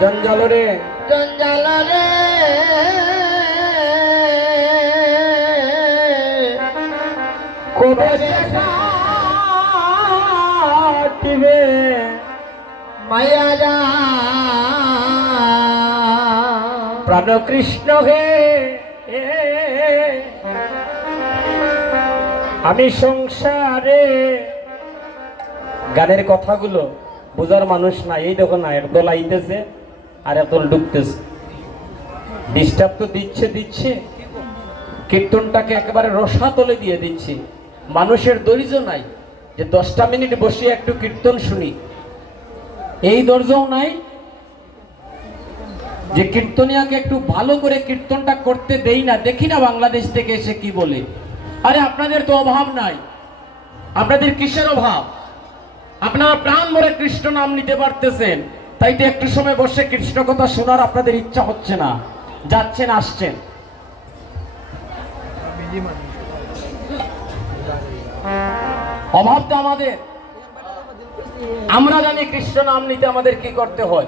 জঞ্জাল রে জঞ্জাল রে কবে যে কাটিবে। মায়া যা প্রাণ কৃষ্ণ হে আমি সংসারে। গানের কথাগুলো বোঝার মানুষ না এই দেখো না একদল আইতেছে। আর একদল ডুবতেছে ডিস্টার্ব তো দিচ্ছে দিচ্ছে। কীর্তনটাকে একেবারে রসাতলে দিয়ে দিচ্ছি। মানুষের ধৈর্য নাই যে দশটা মিনিট বসে একটু কীর্তন শুনি। এই ধৈর্যও নাই যে কীর্তনিয়াকে একটু ভালো করে কীর্তনটা করতে দেই না। দেখি না বাংলাদেশ থেকে এসে কি বলে। আরে, আপনাদের তো অভাব নাই। আপনাদের কিসের অভাব? আপনারা প্রাণ ভরে কৃষ্ণ নাম নিতে পারতেছেন। তাই তো একটু সময় বসে কৃষ্ণ কথা শোনার আপনাদের ইচ্ছা হচ্ছে না। যাচ্ছেন, আসছেন। অভাব তো আমাদের। আমরা জানি কৃষ্ণ নাম নিতে আমাদের কি করতে হয়।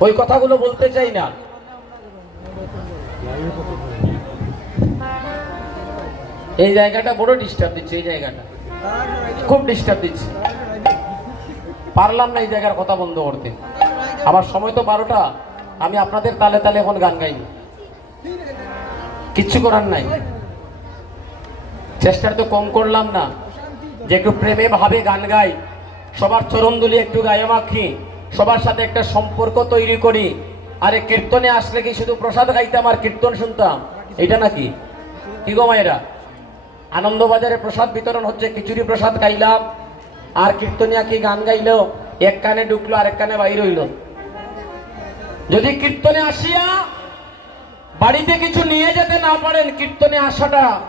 ওই কথাগুলো বলতে চাই না। এই জায়গাটা বড় ডিস্টার্ব দিচ্ছে, এই জায়গাটা। খুব ডিস্টার্ব দিচ্ছে। পারলাম না এই জায়গার কথা বন্ধ করতে। আমার সময় তো বারোটা, আমি আপনাদের তালে তালে এখন গান গাইনি কিচ্ছু করার নাই। চেষ্টার তো কম করলাম না। যে একটু প্রেমে ভাবে গান গাই, সবার চরণ দুলি একটু গায়ে মাখি, সবার সাথে একটা সম্পর্ক তৈরি করি। আরে কীর্তনে আসলে কি শুধু প্রসাদ গাইতাম আর কীর্তন শুনতাম? এটা নাকি? কি গো মায়েরা? আনন্দবাজারে প্রসাদ বিতরণ হচ্ছে, খিচুড়ি প্রসাদ খাইলাম। আর কীর্তনিয়া কি গান গাইলো? এক কানে ঢুকলো, আরেক কানে বাইর হইল। যদি কীর্তনে আসিয়া বাড়িতে কিছু নিয়ে যেতে না পারেন, কীর্তনে আসাটা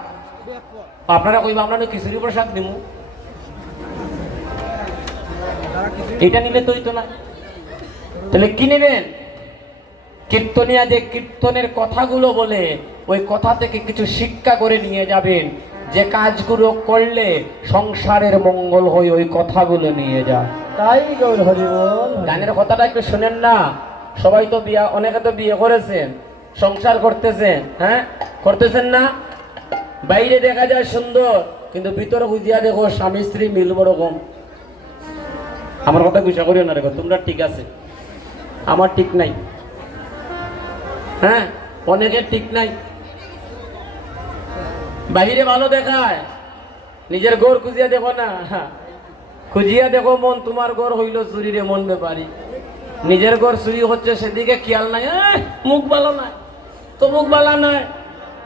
আপনারা কইবা, আমরা খিচুড়ি প্রসাদ নিমু। এটা নিলে তো না। তাহলে কি নেবেন? কীর্তনিয়া যে কীর্তনের কথাগুলো বলে, ওই কথা থেকে কিছু শিক্ষা করে নিয়ে যাবেন। যে কাজগুলো করলে সংসারের মঙ্গল হয়ে ওই কথাগুলো নিয়ে যা তাই গৌর গানের কথাটা একটু শুনেন না। সবাই তো বিয়া অনেকে তো বিয়ে করেছেন সংসার করতেছেন হ্যাঁ? করতেছেন না? বাইরে দেখা যায় সুন্দর কিন্তু ভিতরে বুঝিয়া দেখো স্বামী স্ত্রী মিলব রকম আমার কথা গুছা করিও না রেখো তোমরা ঠিক আছে। আমার ঠিক নাই। হ্যাঁ? অনেকের ঠিক নাই। বাহিরে ভালো দেখায়। নিজের গোর খুঁজিয়া দেখো না। খুঁজিয়া দেখো মন, তোমার ঘর হইল চুরিরে মন ব্যাপারি। নিজের ঘর চুরি হচ্ছে সেদিকে খেয়াল নাই। মুখ ভালো নাই। তো মুখ ভালো নাই।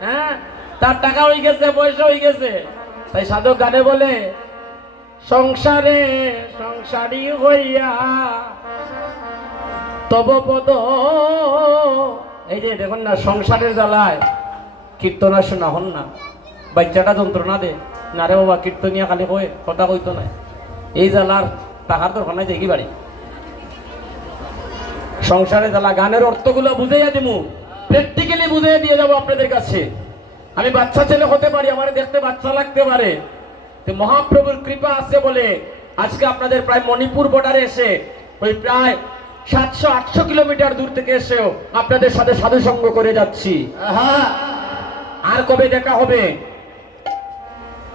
হ্যাঁ? তার টাকা হয়ে গেছে, পয়সা হয়ে গেছে। তাই সাধক গানে বলে, সংসারে সংসারী হইয়া তব পদ এই যে দেখুন না, সংসারের জ্বালায় কীর্তনা শোনা হন না। বাচ্চাটা যন্ত্রণা দে। না রে বাবা কীর্তনিয়া খালি কয়ে কথা কইতো নাই। এই জ্বালার টাকার দরকার নাই দেখি বাড়ি সংসারে জ্বালা গানের অর্থগুলো বুঝাইয়া দিমু। প্র্যাকটিক্যালি বুঝাইয়া দিয়ে যাব আপনাদের কাছে। আমি বাচ্চা ছেলে হতে পারি আমার দেখতে বাচ্চা লাগতে পারে। তো মহাপ্রভুর কৃপা আছে বলে আজকে আপনাদের প্রায় মণিপুর বর্ডারে এসে ওই প্রায় সাতশো আটশো কিলোমিটার দূর থেকে এসেও আপনাদের সাথে সাধু সঙ্গ করে যাচ্ছি। হ্যাঁ। আর কবে দেখা হবে?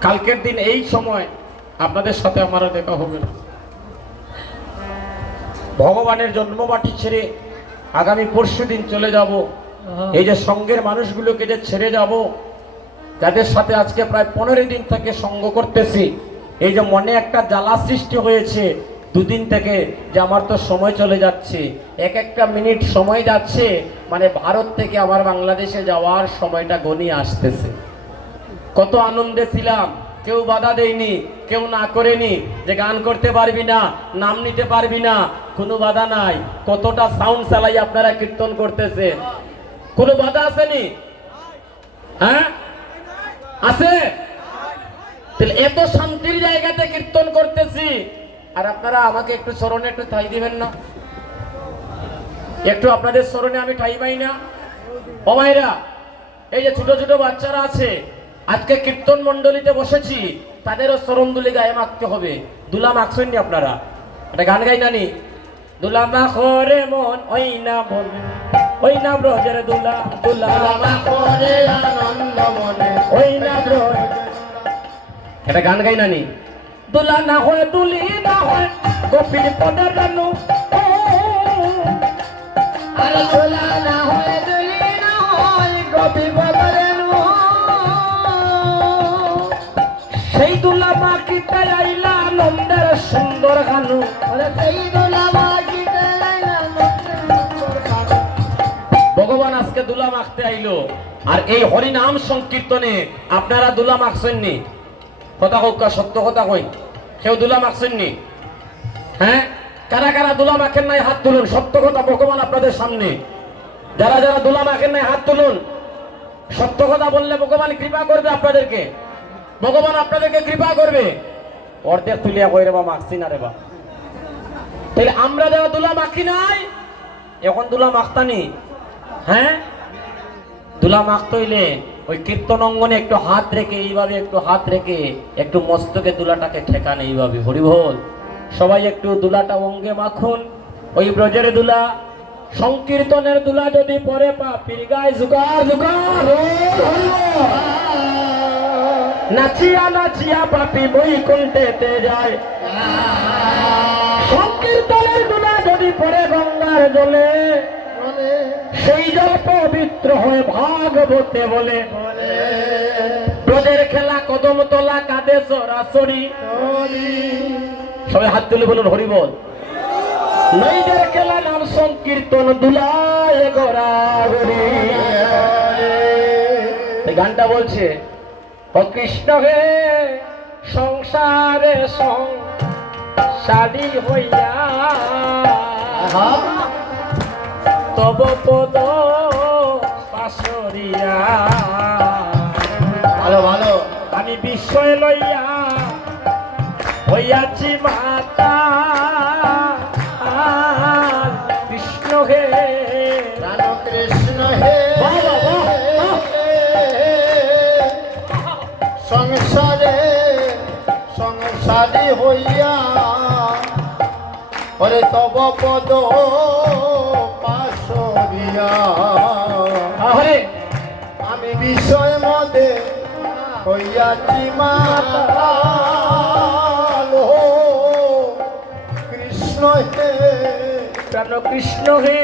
কালকের দিন এই সময় আপনাদের সাথে আমারও দেখা হবে। না। ভগবানের জন্মবাটি ছেড়ে আগামী পরশু দিন চলে যাব। এই যে সঙ্গের মানুষগুলোকে যে ছেড়ে যাব যাদের সাথে আজকে প্রায় পনেরো দিন থেকে সঙ্গ করতেছি এই যে মনে একটা জ্বালা সৃষ্টি হয়েছে দুদিন থেকে যে আমার তো সময় চলে যাচ্ছে। এক একটা মিনিট সময় যাচ্ছে মানে ভারত থেকে আমার বাংলাদেশে যাওয়ার সময়টা গনিয়ে আসতেছে। কত আনন্দে ছিলাম। কেউ বাধা দেয়নি, কেউ না করেনি। যে গান করতে পারবি না, নাম নিতে পারবি না, কোনো বাধা নাই। কতটা সাউন্ড চালাই আপনারা কীর্তন করতেছেন। কোনো বাধা আসেনি? হ্যাঁ? আছে? তাহলে এত শান্তির জায়গাতে কীর্তন করতেছি। আর আপনারা আমাকে একটু স্মরণে একটু ঠাই দিবেন না? একটু আপনাদের স্মরণে আমি ঠাই পাই না? ও ভাইরা, এই যে ছোট ছোট বাচ্চারা আছে আজকে কীর্তন মণ্ডলীতে বসেছি তাদেরও স্মরণ দুলি গায়ে মাখতে হবে। দুলা মাখছেন নি আপনারা? একটা গান গাই নানি। দুলা মাখরে মন ওই না বলে ওই না ব্রজের দুলা দুলা। করে আনন্দ মনে। ওই না ব্রজ এটা গান গাই নানি। দুলা না হয় দুলি না হয় গোপীর পদের রানু। আর দোলা না হয় দুলি না হয় গোপী বদলের ভগবান আজকে দুলা মাখতে আইলো। আর এই হরি নাম সংকীর্তনে আপনারা দুলা মাখছেননি? কথা হোক সত্য কথা কই? কেউ দুলা মাখছেননি? হ্যাঁ? কারা কারা দুলা মাখেন নাই হাত তুলুন। সত্য কথা ভগবান আপনাদের সামনে। যারা যারা দুলা মাখেন নাই হাত তুলুন। সত্য কথা বললে ভগবান কৃপা করবে আপনাদেরকে। ভগবান আপনাদেরকে কৃপা করবে। অর্ধেক তুলিয়া কই রে বা মাখছি না রে বা তাহলে আমরা যারা দুলা মাখি নাই, এখন দুলা মাখতানি? হ্যাঁ? দুলা মাখতে হইলে ওই কীর্তন অঙ্গনে একটু হাত রেখে, এইভাবে একটু হাত রেখে, একটু মস্তকে দুলাটাকে ঠেকান এইভাবে। হরিবল সবাই একটু দুলাটা অঙ্গে মাখুন। ওই ব্রজের দুলা, সংকীর্তনের দুলা যদি পরে পাপির গায়ে জুগার জুগার ও হরিবল। নাচিয়া নাচিয়া পাপি বই কুণ্ঠেতে যায়? সংকীর্তনের দুলা যদি পরে গঙ্গার জলে সেই জল পবিত্র হয়ে ভাগবতে বলে। ব্রজের খেলা কদম তোলা কাঁদে সরাসরি সবাই হাত তুলে বলুন হরি বল। নৈদের খেলা নাম সংকীর্তন দুলায় গড়াগড়ি গানটা বলছে ও কৃষ্ণ হে সংসারে সংসারী হইয়া। তব পদ পাশরিয়া ভালো ভালো। আমি বিস্ময় লইয়া হইয়াছি মাতা। কৃষ্ণ হে সংসারে সংসারী হইয়া ওরে তব পদ পাশরিয়া আরে আমি বিষয় মদে হইয়াছি মাতাল। হো কৃষ্ণ হে প্রাণ কৃষ্ণ হে?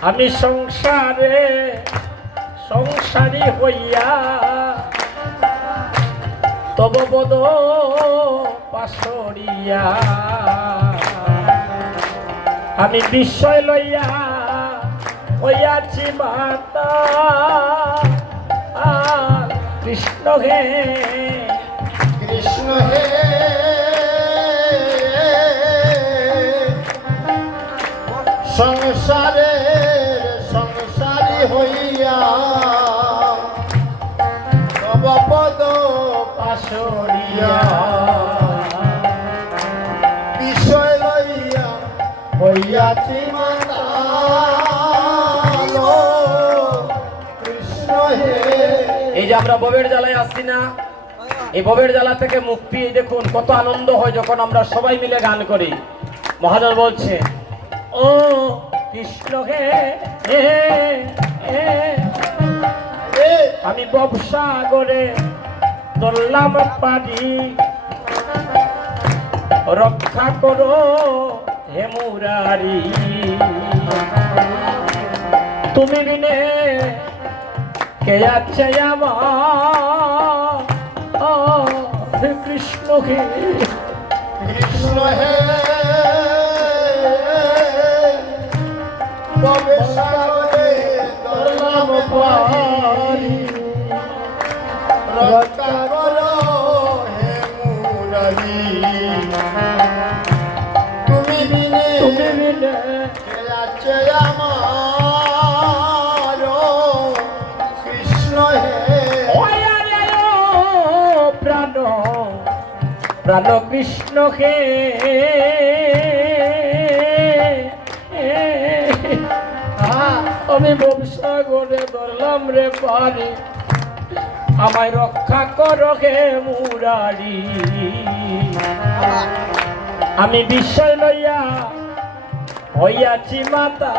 আমি সংসারে, সংসারী হইয়া তব বদ পাশরিয়া। আমি বিস্ময় লইয়া হইয়াছি মাতা, কৃষ্ণ হে। কৃষ্ণ হে। সংসারে আমরা ববের জ্বালায় আসছি না। এই ববের জ্বালা থেকে মুক্তি দেখুন, কত আনন্দ হয় যখন আমরা সবাই মিলে গান করি। মহাজন বলছে, ও কৃষ্ণ হে আমি ব্যবসা করে ধরলাম পারি রক্ষা করো হে মুরারি। তুমি বিনে কে আছে আমার কৃষ্ণ হে। কৃষ্ণ হে। তবে সাগরে নাম পারি প্রাণ কৃষ্ণ হে। আমি ব্যবসা করে ধরলাম রে পারি আমায় রক্ষা করো হে মুরারি। আমি বিস্ময় লইয়া হইয়াছি মাতা।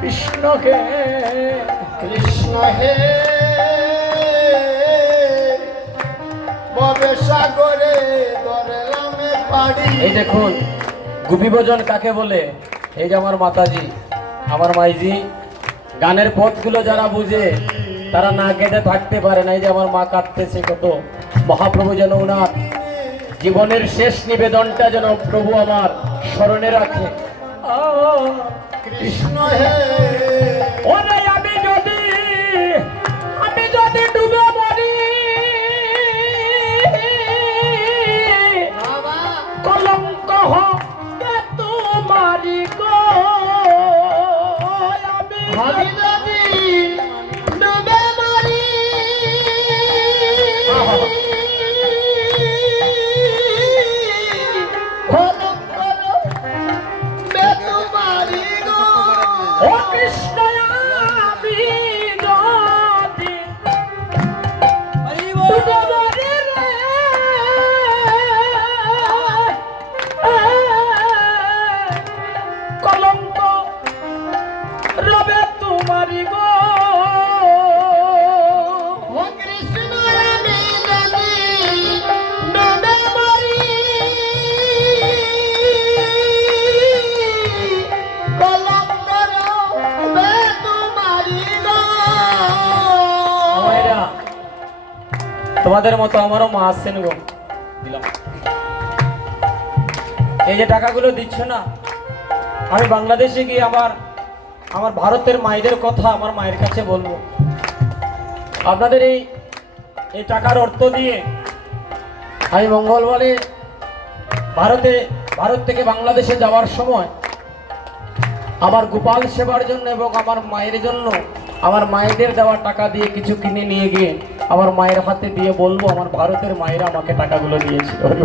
কৃষ্ণ হে। কৃষ্ণ হে। এই দেখুন গুপি ভোজন কাকে বলে? এই যে আমার মাতাজি আমার মাইজি গানের পথগুলো যারা বুঝে তারা না কেটে থাকতে পারে না। এই যে আমার মা কাঁদতেছে কত। মহাপ্রভু যেন ওনার জীবনের শেষ নিবেদনটা যেন প্রভু আমার স্মরণে রাখে। কৃষ্ণ হে। তোমাদের মতো আমারও মা আসছেন গো। দিলাম। এই যে টাকাগুলো দিচ্ছ না, আমি বাংলাদেশে গিয়ে আমার আমার ভারতের মায়েদের কথা আমার মায়ের কাছে বলব। আপনাদের এই এই টাকার অর্থ দিয়ে আমি মঙ্গলবারে ভারতে, ভারত থেকে বাংলাদেশে যাওয়ার সময় আমার গোপাল সেবার জন্য এবং আমার মায়ের জন্য, আমার মায়েদের দেওয়া টাকা দিয়ে কিছু কিনে নিয়ে গিয়ে আমার মায়ের হাতে দিয়ে বলব আমার ভারতের মায়েরা আমাকে টাকাগুলো দিয়েছিল। আমি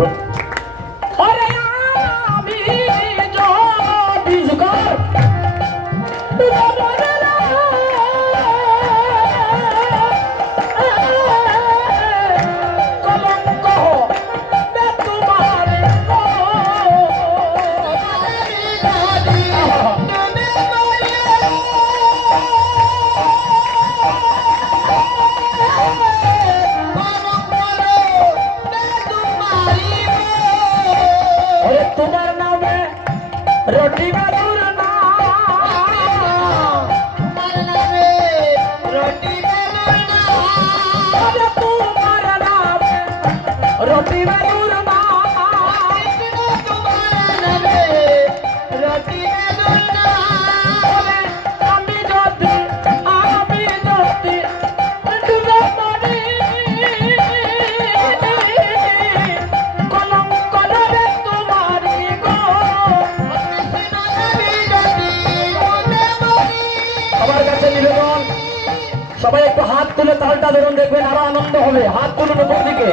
সবাই একটু হাত তুলে তালটা ধরুন দেখবেন আরও আনন্দ হবে। হাত তুলুন উপর দিকে।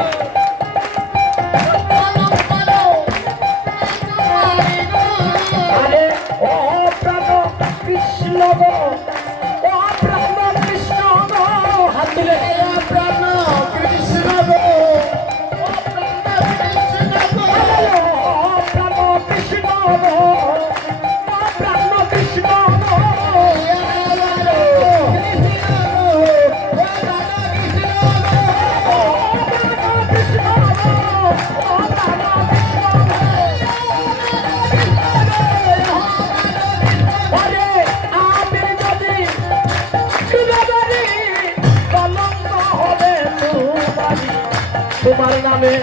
তোমার নামে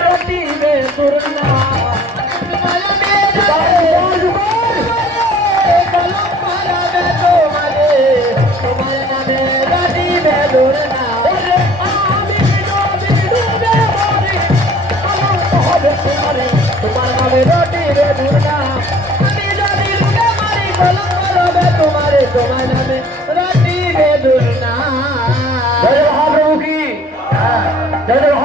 রটিবে দুর্না